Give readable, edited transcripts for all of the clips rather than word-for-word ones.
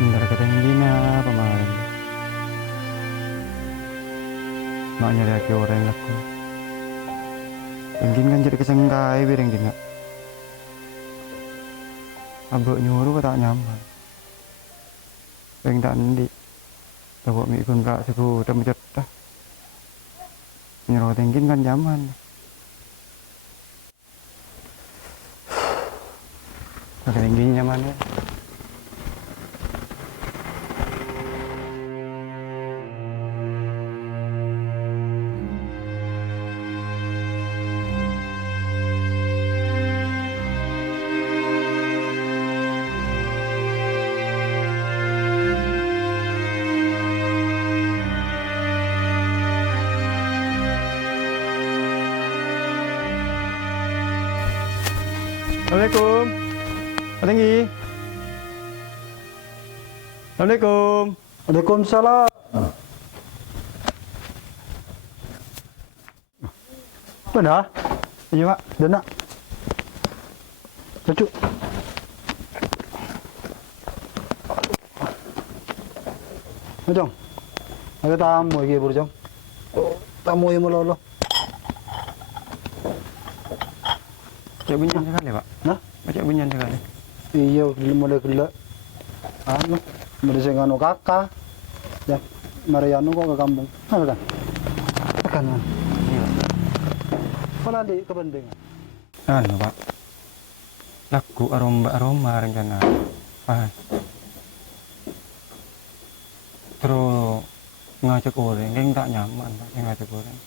Ntar ketinggi na pemain. Mak nyari aki orang laku. Tinggi kan jadi kesengkai bireng dina. Abek nyuruh tak nyaman. Beng tak ndi. Tahu mi pun gak seku udah mencetak. Nyuruh tinggi kan nyaman. Pakai tinggi nyaman ya. Assalamualaikum. Pak Tinggi. Assalamualaikum. Waalaikumsalam. Benar? Iya Pak. Dana. Cucu. Jong. Ada tamu lagi bro Jong. Tamu yang melolo. Cek bunyian sekali Pak. Nah? Cek bunyian sekali. Iya, mulai gila. Anu, mulai saya nganu kakak. Ya, Mariano kok ke kampung. Mana kan? Tekan kan? Iya. Mana di kepentingan? Anu Pak. Laku aroma rencana. Pas. Terus ngajak orang, kan tak nyaman Pak ngajak orang.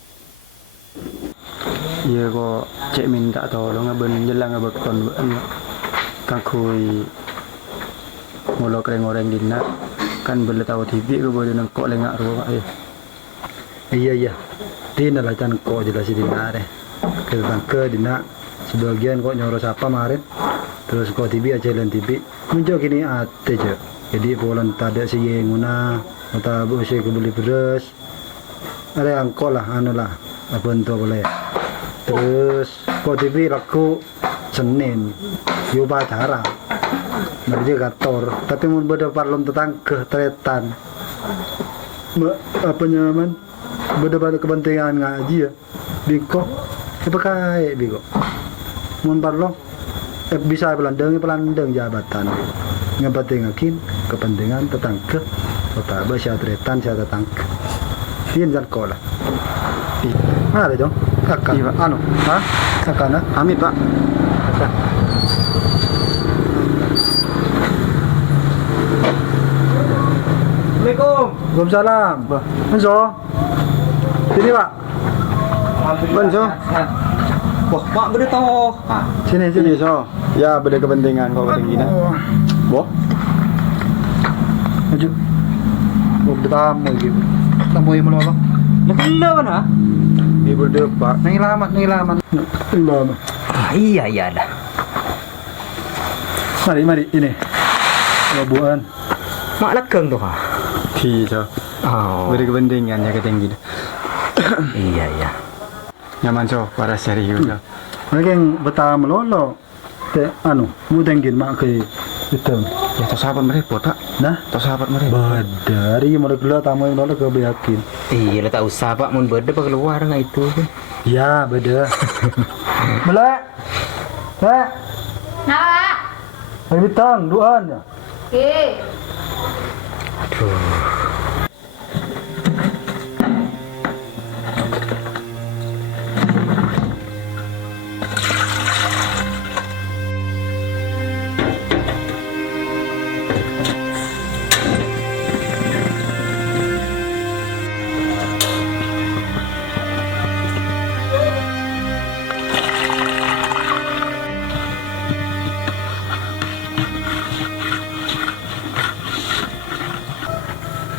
Iya kok cek minta tolong ngaben jelang ngabekon kakui mulu kering orang dina kan boleh tahu TV ke boleh nengkok lengak ruang ya. Iya. Dina lah can kok jelas dina deh. Ke dina sebagian kok nyuruh siapa kemarin. Terus kok TV aja lan TV. Muncul gini ate je. Jadi polan tadi si nguna atau bu si beli beras. Ada angkot lah anu lah. Apa untuk boleh. Terus kok TV laku Senin. Yo pacara. Mereka kantor, tapi mun beda parlon tetangga tretan. Apa nyaman? Beda pada kepentingan ngaji ya. Biko, apa kaya biko? Mun parlon, bisa pelandang jabatan. Ngepentingakin kepentingan tetangga. Betapa saya tretan saya tetangga. Ini jangan kolah. Mana ada dong? Kakak. Iya, Pak. Anu, hah? Kakak nak? Amit Pak. Kakak. Assalamualaikum. Waalaikumsalam. Benso. Sini, Pak. Benso. Wah, Mak beri tahu. Sini. Sini so. Ya beda kepentingan kok ketinggian. Boh. Maju. Mau bertamu gitu. Tamu yang melolong. Ya kena mana? Ibu depak. Nang ilaman. Ilaman. Iya dah. Mari ini. Buan. Mak lekeng tuh ha. Iya. Oh. Beda kepentingan ya ketinggian. Iya. Nyaman so para serius. Mereka yang bertamu melolo. Te anu, mudengin mak ke itu. Ya tos sahabat mereka Pak. Nah, Tos sahabat mereka. badari mulai keluar tamu yang melolo ke yakin. Iya, tak usah Pak mun berde pak keluar nggak itu. Ya, beda. Melek. Melek. Nah, Hari bitang, duaan ya. oke. Aduh.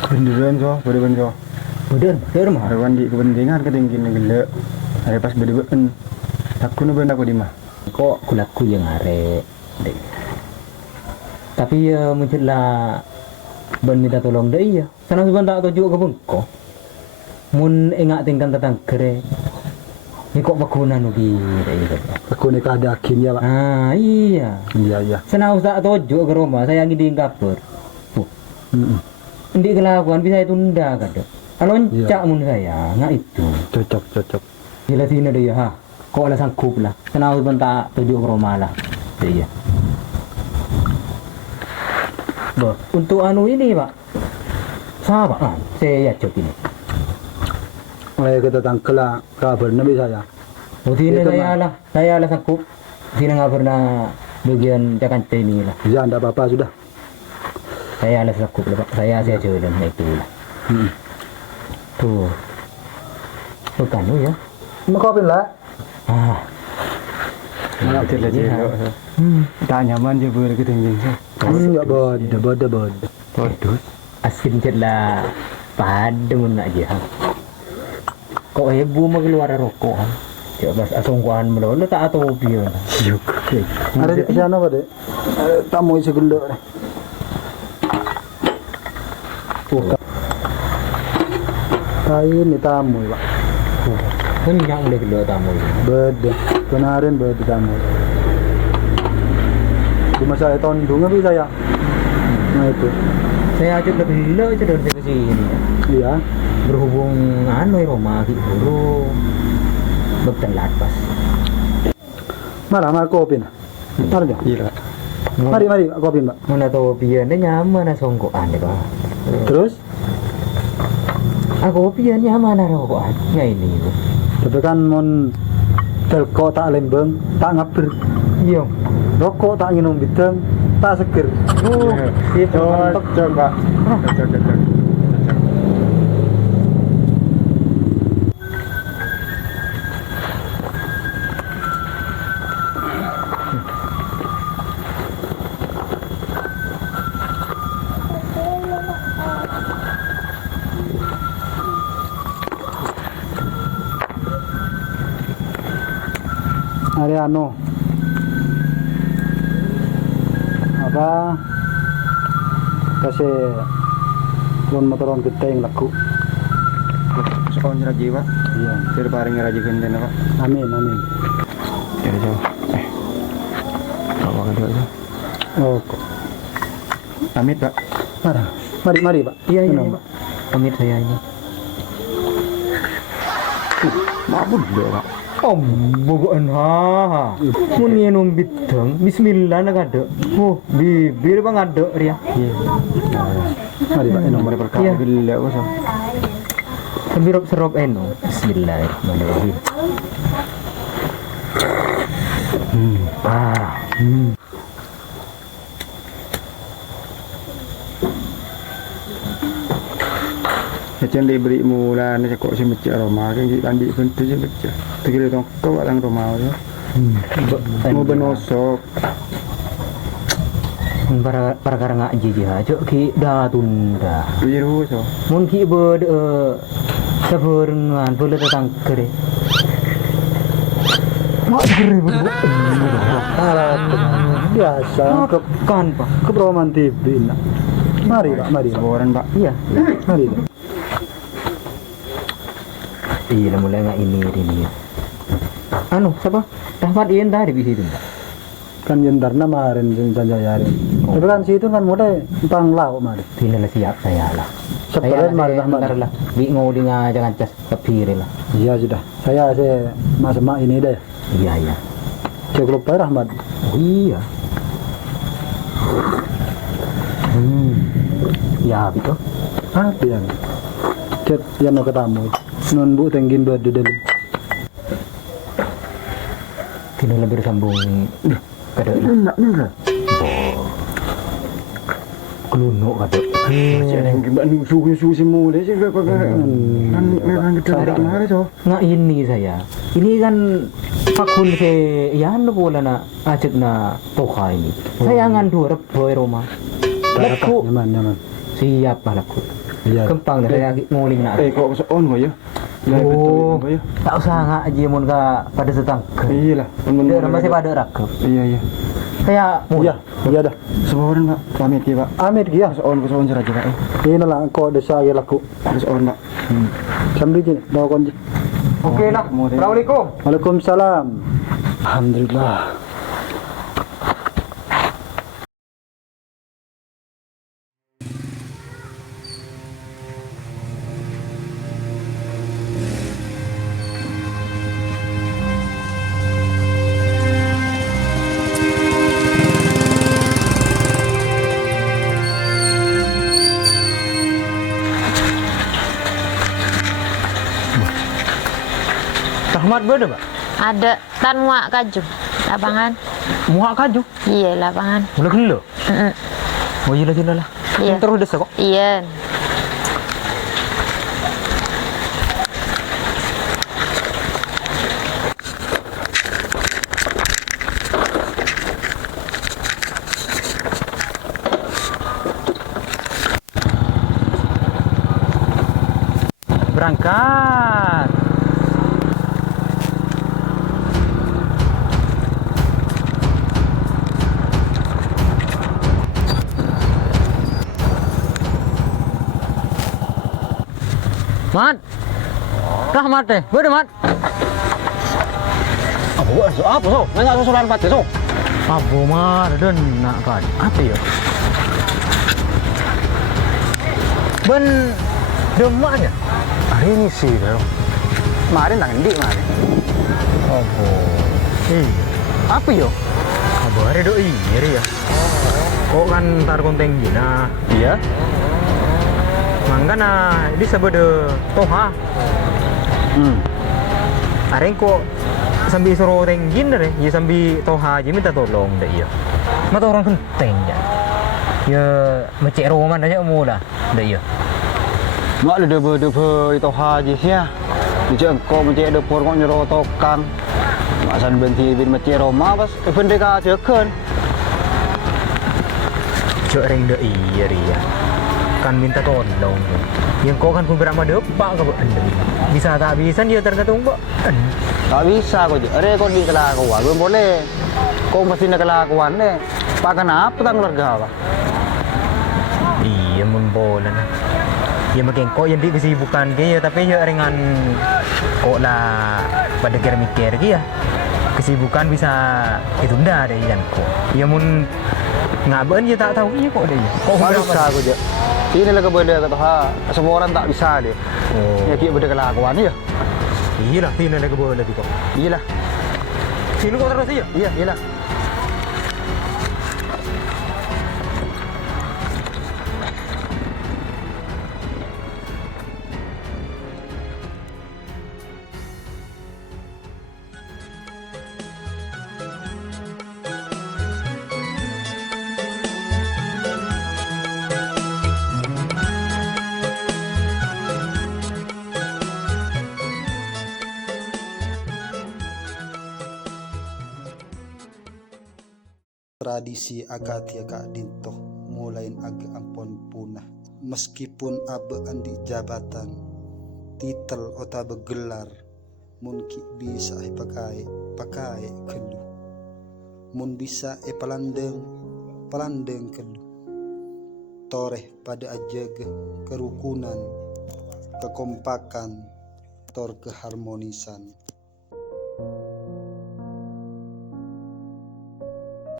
Beneran so, bener so. Bener mah. Ada di kepentingan ketinggian gila. Ada pas beden. Aku nu aku di mah. Kok kulaku yang are. Tapi muncul lah ban minta tolong deh iya. Sana sebentar tak tuju ke bengko. Mun engak tingkan tetang kere. Ni kok bakunan ugi gitu. Aku ni kada akin ya, Pak. Ah iya. Iya. Sana usah tuju ke rumah saya ngi di kapur. Ini kelakuan bisa tunda kada. Kalau Iya. cak mun saya nggak itu. Cocok. Jelas ini dia ha. Kok lah sangkup lah. Kenapa bentak tujuh ke rumah lah. Iya. Bah, untuk anu ini pak, sahabat kan, saya cek ini. Kita tangkela kabar nabi saya. Ini Itu, saya lah sangkup. Sini nggak pernah bagian cakan ini lah. Ya anda apa-apa sudah. Saya lah sangkup lah pak. Saya jalan itu lah. Tuh, bukan lu ya? Mau kopi lah. Ah, Mana Iya. tidak jelek. Tak nyaman je boleh ketinggian sah. Enggak bodoh. Bodoh. asin jet lah. Pada mun nak je. Kok ibu mau keluar rokok kan? Cak pas asongkuan melo tak atau biar. Yuk. Ada di sana apa deh? Tamu isi gelok. Ini tamu pak. Kenyak boleh kedua tamu. Beda. Kemarin beda tamu. Cuma saya tondong tapi saya. Nah itu. Saya ajak lebih lo itu dari ke sini. Iya. Berhubung anu rumah gitu. Bertelat pas. Marah kopi nah. Mari dong. Iya. Mari kopi mbak. Mana tahu biar dia nyaman asongkuan deh pak. Terus? Aku pian nyaman rokokan. Ya ini. Tapi kan mon telko tak lembeng, tak ngaber. Iya. Rokok tak nginum bidang, tak seger. Cocok pak. Cocok. Ariano. Apa? Kasi pun motoron kita yang laku. Sekolah raji pak. Iya. Tidak paling raji ganda pak. Amin. Jadi jauh. Bawa kedua itu. Oh, kok. Pamit pak. Marah. Mari pak. Iya Kenapa? pak. Pamit saya ini. Mabun dia pak. Om bukan ha. Mun nginum bidang, bismillah nak ada. Oh, bibir bang ada ria. Iya. Mari pak. Nomor perkara Iya. gila kok sah. Sembirop serop eno. Bismillahirrahmanirrahim. Ah. Macam dia beri mula ni cakap si macam Roma kan kita ambil bentuk je macam. Terkira tong kau orang Roma tu. Mau benosok. Para ngak ji ha. Cok ki dah tunda. Biru so. Mun ki ber seberengan boleh datang kere. Mak kere berdua. Biasa. Kan pak. Keberoman TV nak. Mari pak. Seorang pak. Iya. Mari pak. Iya mulai ngak ini. Anu siapa? Rahmat Ian tadi di situ. Kan jendarna marin saja yarin. Tapi kan situ kan mulai tang lauk mari. Tidak siap saya lah. Sepadan mari Rahmat. Bentar lah. Bingung dengan jangan cas kepiri lah. Iya sudah. Saya mas mak ini deh. Iya. Cek lupa Rahmat. Oh iya. Ya betul. Apa yang? Cek yang nak ketemu. Non bu tenggin buat di dalam. Tidak lebih bersambung. Kada Nak ni. kelunuk kada. Macam yang gimana susu semua dia juga pakai. Kan kita ada kemarin so. Nga ini saya. Ini kan pakun se yan bola na ajak na toka ini. Sayangan dua boy Roma. Laku Nyaman. siap lah laku. Iya. Kempang dah saya nguling na. Kok on kau ya? Oh, Betul ya. tak usah ngak aja mun ka pada setang. Iyalah. Dia masih pada rakap. Iya. Saya Iya dah. Seorang pak. Pamit ya pak. Amit kia. Seorang saja pak. Ini lah kau desa lagi laku. Seorang pak. Sambil je bawa kunci. Oke lah. Assalamualaikum. Waalaikumsalam. Alhamdulillah. Mat beda, Pak? Ada tan muak kaju. Lapangan. Muak kaju. Iya, lapangan. Mulai gelo. Mm-mm. Oh iya lah. Iya. Terus desa kok. Iya. Berangkat. Mat. Dah mat deh. Beda mat. Apa so? Nanya susulan pati so? Abo mar dan nak kan. Apa ya? Ben demaknya. Hari ini sih bro. Kemarin nang endi kemarin. Abo. Apa yo? Kabar do iya ya. Kok kan tar konteng gina. Iya. Mangga di sabede toha. Areng kok sambil suruh tenggin deh, ya sambil toha aja minta tolong deh ya. Mata orang penting ya. Ya macet roman aja mula deh ya. Mak ada debe itu haji sih ya. Dijak engkau macet depur kok nyuruh tokang. Masan benti bin macet Roma pas event deka jeken. Cok ring deh iya dia. Kan minta tolong. Yang kau kan pun berapa depak ke bisa tak bisa dia tergantung kok. Tak bisa kok je. Are kau di kelakuan belum boleh. Kau mesti nak kelakuan deh. Pak kenapa tak keluarga apa? Iya membola nah. Ya makin kok yang di kesibukan dia tapi ya ringan kok lah pada kira mikir dia. Kesibukan bisa ditunda deh kan kok. Ya mun ngaben dia tak tahu iya kok deh. Kok Tak bisa kok je. Ini lah kebeda kata ha. Semua orang tak bisa dia. Oh. Ya kita beda kelakuan ya. Iya lah, tina lagi boleh lagi kok. Iyalah. Sini kok terus iya. Iya, iyalah. Tradisi agatia Kak Dinto mulai agak ampun punah meskipun abe andi jabatan titel ota begelar mun bisa pakai kelu mun bisa palandeng kelu toreh pada ajege kerukunan kekompakan tor keharmonisan.